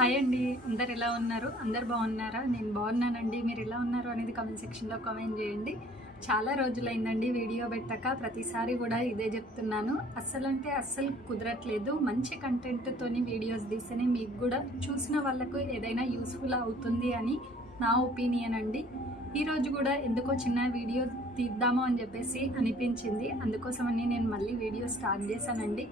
Hi అండి, అందరు ఎలా ఉన్నారు? అందరు బాగున్నారా? నేను బాగున్నానండి. మీరు ఎలా ఉన్నారు అనేది కామెంట్ సెక్షన్లో కామెంట్ చేయండి. చాలా రోజులైందండి వీడియో పెట్టాక. ప్రతిసారి కూడా ఇదే చెప్తున్నాను, అస్సలు కుదరట్లేదు. మంచి కంటెంట్తోని వీడియోస్ తీస్తేనే మీకు కూడా చూసిన వాళ్ళకు ఏదైనా యూస్ఫుల్ అవుతుంది అని నా ఒపీనియన్ అండి. ఈరోజు కూడా ఎందుకో చిన్న వీడియో తీద్దాము అని చెప్పేసి అనిపించింది. అందుకోసమని నేను మళ్ళీ వీడియో స్టార్ట్ చేశానండి.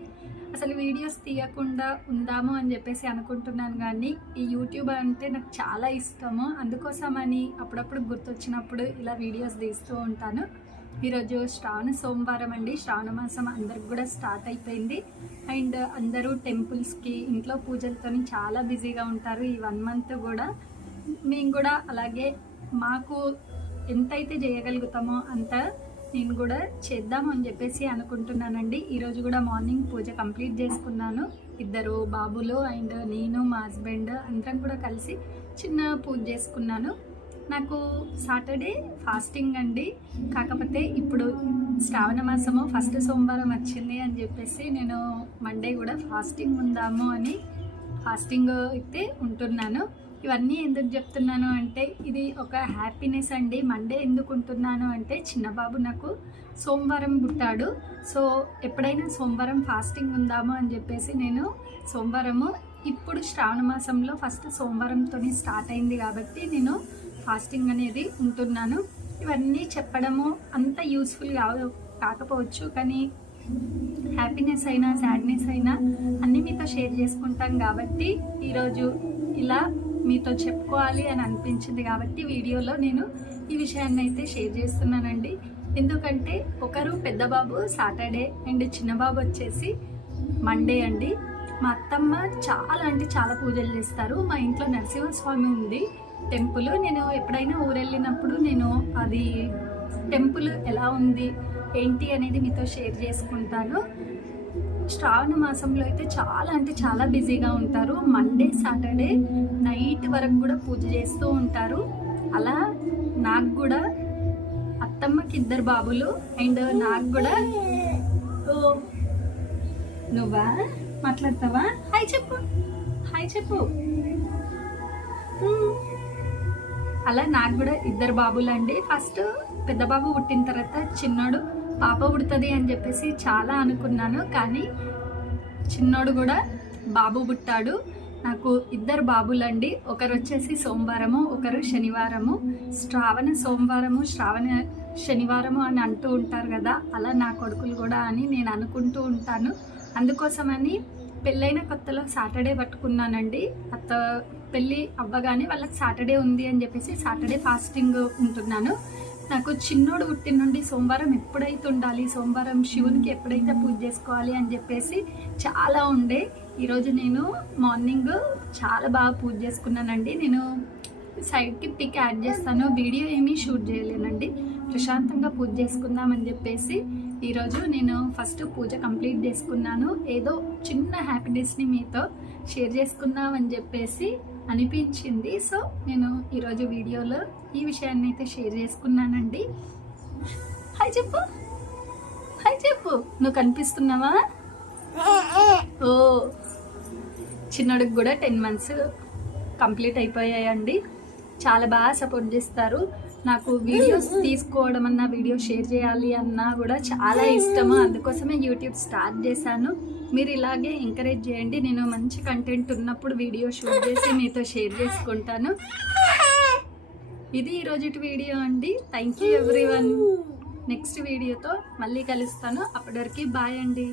అసలు వీడియోస్ తీయకుండా ఉందాము అని చెప్పేసి అనుకుంటున్నాను, కానీ ఈ యూట్యూబ్ అంటే నాకు చాలా ఇష్టము. అందుకోసమని అప్పుడప్పుడు గుర్తొచ్చినప్పుడు ఇలా వీడియోస్ తీస్తూ ఉంటాను. ఈరోజు శ్రావణ సోమవారం అండి. శ్రావణ మాసం అందరికి కూడా స్టార్ట్ అయిపోయింది. అండ్ అందరూ టెంపుల్స్కి ఇంట్లో పూజలతో చాలా బిజీగా ఉంటారు ఈ 1 మంత్ కూడా. మేము కూడా అలాగే మాకు ఎంతైతే చేయగలుగుతామో అంత నేను కూడా చేద్దాము అని చెప్పేసి అనుకుంటున్నానండి. ఈరోజు కూడా మార్నింగ్ పూజ కంప్లీట్ చేసుకున్నాను. 2 బాబులు అండ్ నేను, మా హస్బెండ్ అందరం కూడా కలిసి చిన్న పూజ చేసుకున్నాను. నాకు సాటర్డే ఫాస్టింగ్ అండి. కాకపోతే ఇప్పుడు శ్రావణ మాసము ఫస్ట్ సోమవారం వచ్చింది అని చెప్పేసి నేను మండే కూడా ఫాస్టింగ్ ఉందాము అని ఫాస్టింగ్ అయితే ఉంటున్నాను. ఇవన్నీ ఎందుకు చెప్తున్నాను అంటే ఇది ఒక హ్యాపీనెస్ అండి. మండే ఎందుకు ఉంటున్నాను అంటే చిన్నబాబు నాకు సోమవారం పుట్టాడు. సో ఎప్పుడైనా సోమవారం ఫాస్టింగ్ ఉందాము అని చెప్పేసి నేను సోమవారము ఇప్పుడు శ్రావణ మాసంలో ఫస్ట్ సోమవారంతో స్టార్ట్ అయింది కాబట్టి నేను ఫాస్టింగ్ అనేది ఉంటున్నాను. ఇవన్నీ చెప్పడము అంత యూస్ఫుల్ కాకపోవచ్చు, కానీ హ్యాపీనెస్ అయినా సాడ్నెస్ అయినా అన్నీ మీతో షేర్ చేసుకుంటాం కాబట్టి ఈరోజు ఇలా మీతో చెప్పుకోవాలి అని అనిపించింది కాబట్టి వీడియోలో నేను ఈ విషయాన్ని అయితే షేర్ చేస్తున్నానండి. ఎందుకంటే ఒకరు పెద్ద బాబు సాటర్డే అండ్ చిన్న బాబు వచ్చేసి మండే అండి. మా అత్తమ్మ చాలా అంటే చాలా పూజలు చేస్తారు. మా ఇంట్లో నరసింహస్వామి ఉంది టెంపుల్. నేను ఎప్పుడైనా ఊరెళ్ళినప్పుడు నేను అది టెంపుల్ ఎలా ఉంది ఏంటి అనేది మీతో షేర్ చేసుకుంటాను. శ్రావణ మాసంలో అయితే చాలా అంటే చాలా బిజీగా ఉంటారు. మండే సాటర్డే నైట్ వరకు కూడా పూజ చేస్తూ ఉంటారు. అలా నాకు కూడా అత్తమ్మకి 2 బాబులు అండ్ నాకు కూడా నువ్వా మాట్లాడతావా? హాయ్ చెప్పు, హాయ్ చెప్పు. అలా నాకు కూడా 2 బాబులు అండి. ఫస్ట్ పెద్ద బాబు పుట్టిన తర్వాత చిన్నోడు పాప పుడుతుంది అని చెప్పేసి చాలా అనుకున్నాను, కానీ చిన్నోడు కూడా బాబు పుట్టాడు. నాకు 2 బాబులండి. ఒకరు వచ్చేసి సోమవారము, ఒకరు శనివారము. శ్రావణ సోమవారము, శ్రావణ శనివారము అని అంటూ ఉంటారు కదా, అలా నా కొడుకులు కూడా అని నేను అనుకుంటూ ఉంటాను. అందుకోసమని పెళ్ళైన కొత్తలో సాటర్డే పట్టుకున్నానండి. పెళ్ళి అవ్వగానే వాళ్ళకి సాటర్డే ఉంది అని చెప్పేసి సాటర్డే ఫాస్టింగ్ ఉంటున్నాను. నాకు చిన్నోడు పుట్టిన నుండి సోమవారం ఎప్పుడైతే ఉండాలి, సోమవారం శివునికి ఎప్పుడైతే పూజ చేసుకోవాలి అని చెప్పేసి చాలా ఉండే. ఈరోజు నేను మార్నింగ్ చాలా బాగా పూజ చేసుకున్నానండి. నేను సైడ్కి పిక్ యాడ్ చేస్తాను. వీడియో ఏమీ షూట్ చేయలేనండి. ప్రశాంతంగా పూజ చేసుకుందామని చెప్పేసి ఈరోజు నేను ఫస్ట్ పూజ కంప్లీట్ చేసుకున్నాను. ఏదో చిన్న హ్యాపీనెస్ని మీతో షేర్ చేసుకుందామని చెప్పేసి అనిపించింది. సో నేను ఈరోజు వీడియోలో ఈ విషయాన్ని అయితే షేర్ చేసుకున్నానండి. హాయ్ చెప్పు, హాయ్ చెప్పు. నువ్వు కనిపిస్తున్నావా? ఓ చిన్నడికి కూడా 10 మంత్స్ కంప్లీట్ అయిపోయాయండి. చాలా బాగా సపోర్ట్ చేస్తారు. నాకు వీడియోస్ తీసుకోవడం అన్నా, వీడియో షేర్ చేయాలి అన్నా కూడా చాలా ఇష్టము. అందుకోసమే యూట్యూబ్ స్టార్ట్ చేశాను. మీరు ఇలాగే ఎంకరేజ్ చేయండి. నేను మంచి కంటెంట్ ఉన్నప్పుడు వీడియో షూట్ చేసి మీతో షేర్ చేసుకుంటాను. ఇది ఈరోజు వీడియో అండి. Thank you everyone. నెక్స్ట్ వీడియోతో మళ్ళీ కలుస్తాను. అప్పటి వరకు బాయ్ అండి.